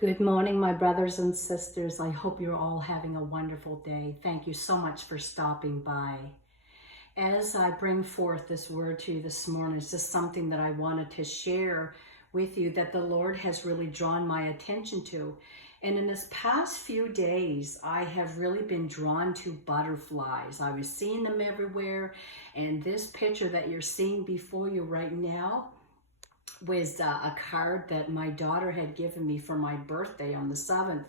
Good morning, my brothers and sisters. I hope you're all having a wonderful day. Thank you so much for stopping by. As I bring forth this word to you this morning, it's just something that I wanted to share with you that the Lord has really drawn my attention to. And in this past few days, I have really been drawn to butterflies. I was seeing them everywhere. And this picture that you're seeing before you right now was a card that my daughter had given me for my birthday on the 7th.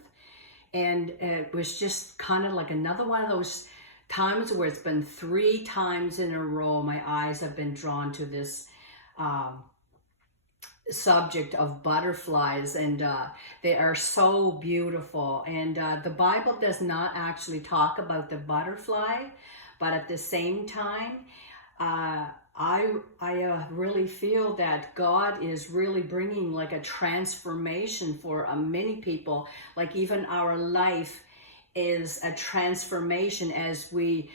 And it was just kind of like another one of those times where it's been 3 times in a row my eyes have been drawn to this subject of butterflies, and they are so beautiful. And the Bible does not actually talk about the butterfly, but at the same time, I really feel that God is really bringing like a transformation for many people. Like even our life is a transformation as we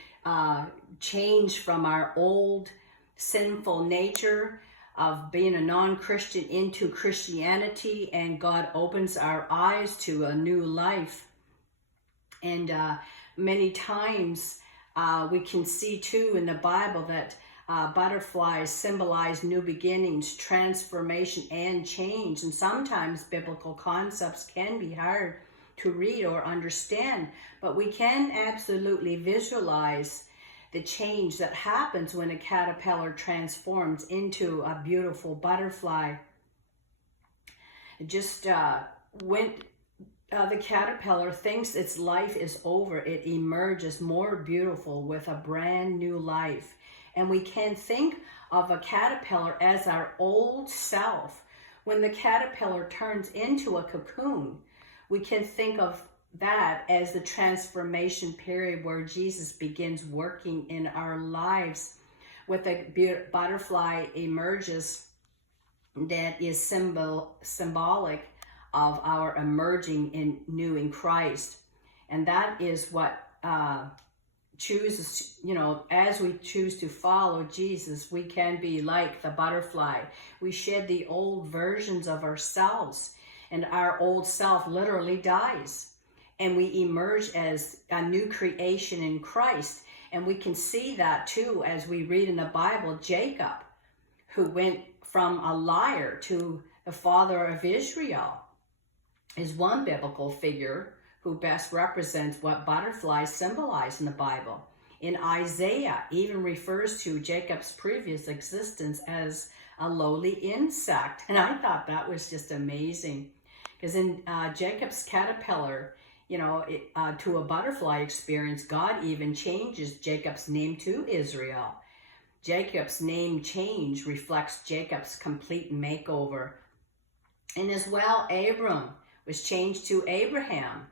change from our old sinful nature of being a non-Christian into Christianity, and God opens our eyes to a new life. And many times we can see too in the Bible that butterflies symbolize new beginnings, transformation, and change. And sometimes biblical concepts can be hard to read or understand, but we can absolutely visualize the change that happens when a caterpillar transforms into a beautiful butterfly. Just when the caterpillar thinks its life is over, it emerges more beautiful with a brand new life. And we can think of a caterpillar as our old self. When the caterpillar turns into a cocoon, we can think of that as the transformation period where Jesus begins working in our lives. With a butterfly emerges that is symbolic of our emerging new in Christ. And that is what chooses, as we choose to follow Jesus, we can be like the butterfly. We shed the old versions of ourselves, and our old self literally dies. And we emerge as a new creation in Christ. And we can see that too as we read in the Bible, Jacob, who went from a liar to the father of Israel, is one biblical figure who best represents what butterflies symbolize in the Bible. In Isaiah, even refers to Jacob's previous existence as a lowly insect. And I thought that was just amazing. Because in Jacob's caterpillar, to a butterfly experience, God even changes Jacob's name to Israel. Jacob's name change reflects Jacob's complete makeover. And as well, Abram was changed to Abraham,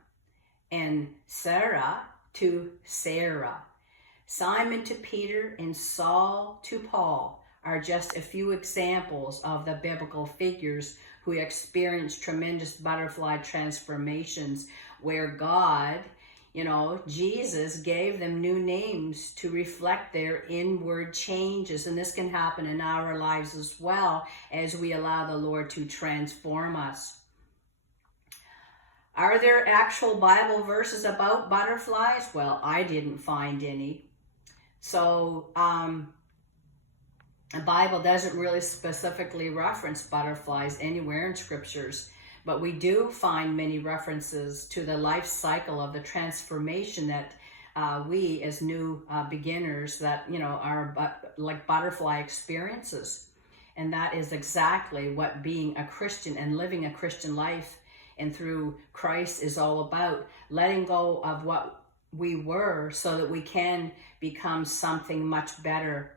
and Sarah to Sarah. Simon to Peter, and Saul to Paul are just a few examples of the biblical figures who experienced tremendous butterfly transformations where God, Jesus gave them new names to reflect their inward changes. And this can happen in our lives as well as we allow the Lord to transform us. Are there actual Bible verses about butterflies? Well, I didn't find any. So the Bible doesn't really specifically reference butterflies anywhere in scriptures, but we do find many references to the life cycle of the transformation that we as new beginners that, are like butterfly experiences. And that is exactly what being a Christian and living a Christian life and through Christ is all about, letting go of what we were so that we can become something much better.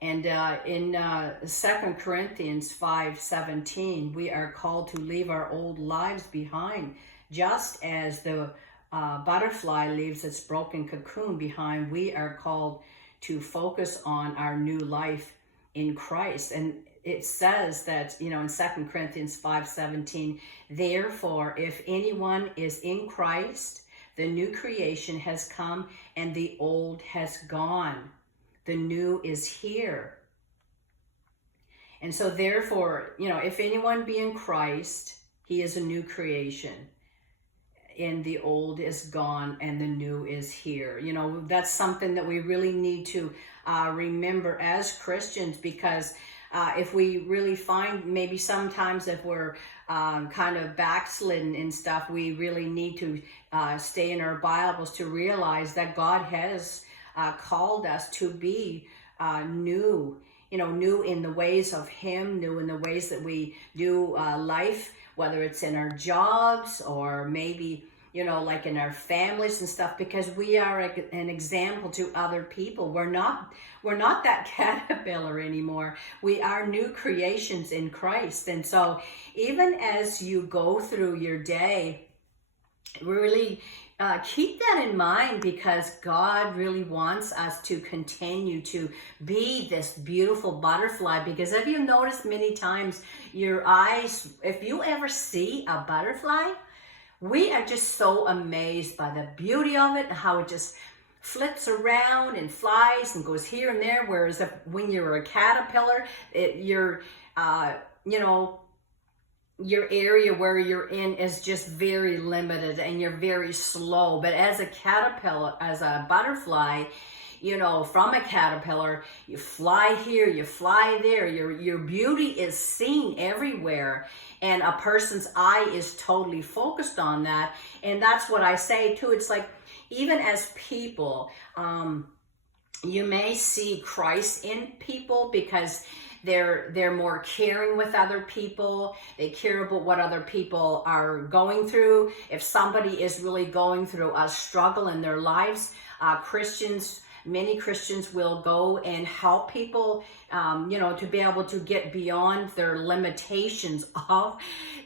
And in 2 Corinthians 5:17, we are called to leave our old lives behind. Just as the butterfly leaves its broken cocoon behind, we are called to focus on our new life in Christ. And it says that, in 2 Corinthians 5:17, therefore, if anyone is in Christ, the new creation has come and the old has gone. The new is here. And so therefore, if anyone be in Christ, He is a new creation. And the old is gone and the new is here. You know, that's something that we really need to remember as Christians, because if we really find, maybe sometimes if we're kind of backslidden and stuff, we really need to stay in our Bibles to realize that God has called us to be new, you know, new in the ways of Him, new in the ways that we do life, whether it's in our jobs or maybe, you know, like in our families and stuff, because we are an example to other people. We're not that caterpillar anymore. We are new creations in Christ. And so even as you go through your day, really keep that in mind, because God really wants us to continue to be this beautiful butterfly. Because if you've noticed many times, your eyes, if you ever see a butterfly, we are just so amazed by the beauty of it, how it just flits around and flies and goes here and there. Whereas when you're a caterpillar, you know, your area where you're in is just very limited and you're very slow. But as a caterpillar, as a butterfly, you know, from a caterpillar, you fly here, you fly there, your beauty is seen everywhere, and a person's eye is totally focused on that. And that's what I say too. It's like, even as people, you may see Christ in people, because they're more caring with other people. They care about what other people are going through. If somebody is really going through a struggle in their lives, many Christians will go and help people, you know, to be able to get beyond their limitations of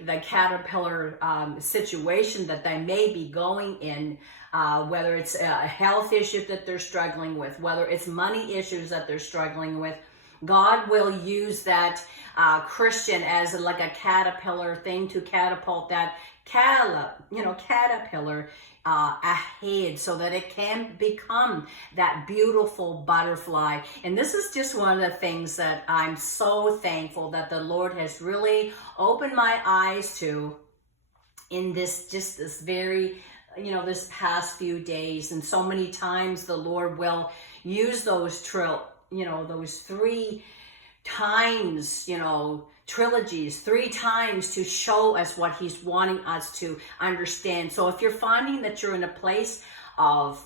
the caterpillar situation that they may be going in, whether it's a health issue that they're struggling with, whether it's money issues that they're struggling with. God will use that Christian as like a caterpillar thing to catapult that caterpillar ahead, so that it can become that beautiful butterfly. And this is just one of the things that I'm so thankful that the Lord has really opened my eyes to in this very, you know, this past few days. And so many times the Lord will use those those 3 times, you know, trilogies 3 times to show us what He's wanting us to understand. So if you're finding that you're in a place of,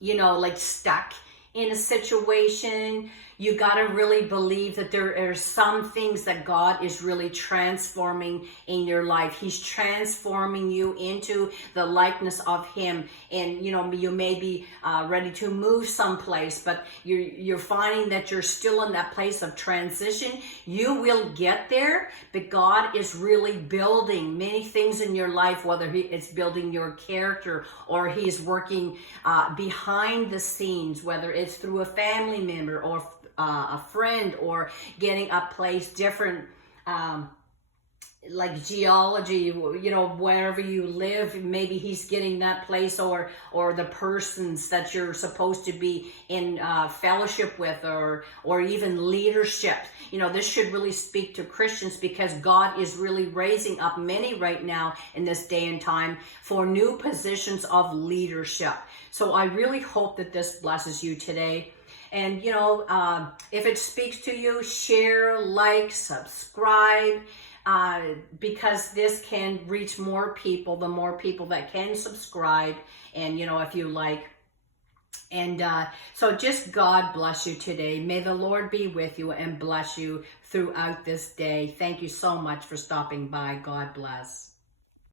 you know, like stuck in a situation, you got to really believe that there are some things that God is really transforming in your life. He's transforming you into the likeness of Him. And, you know, you may be ready to move someplace, but you're finding that you're still in that place of transition. You will get there, but God is really building many things in your life, whether it's building your character or He's working behind the scenes, whether it's through a family member or a friend, or getting a place different, like geology, you know, wherever you live, maybe He's getting that place, or the persons that you're supposed to be in fellowship with, or even leadership. You know, this should really speak to Christians, because God is really raising up many right now in this day and time for new positions of leadership. So I really hope that this blesses you today. And, you know, if it speaks to you, share, like, subscribe, because this can reach more people, the more people that can subscribe, and, you know, if you like. And so just God bless you today. May the Lord be with you and bless you throughout this day. Thank you so much for stopping by. God bless.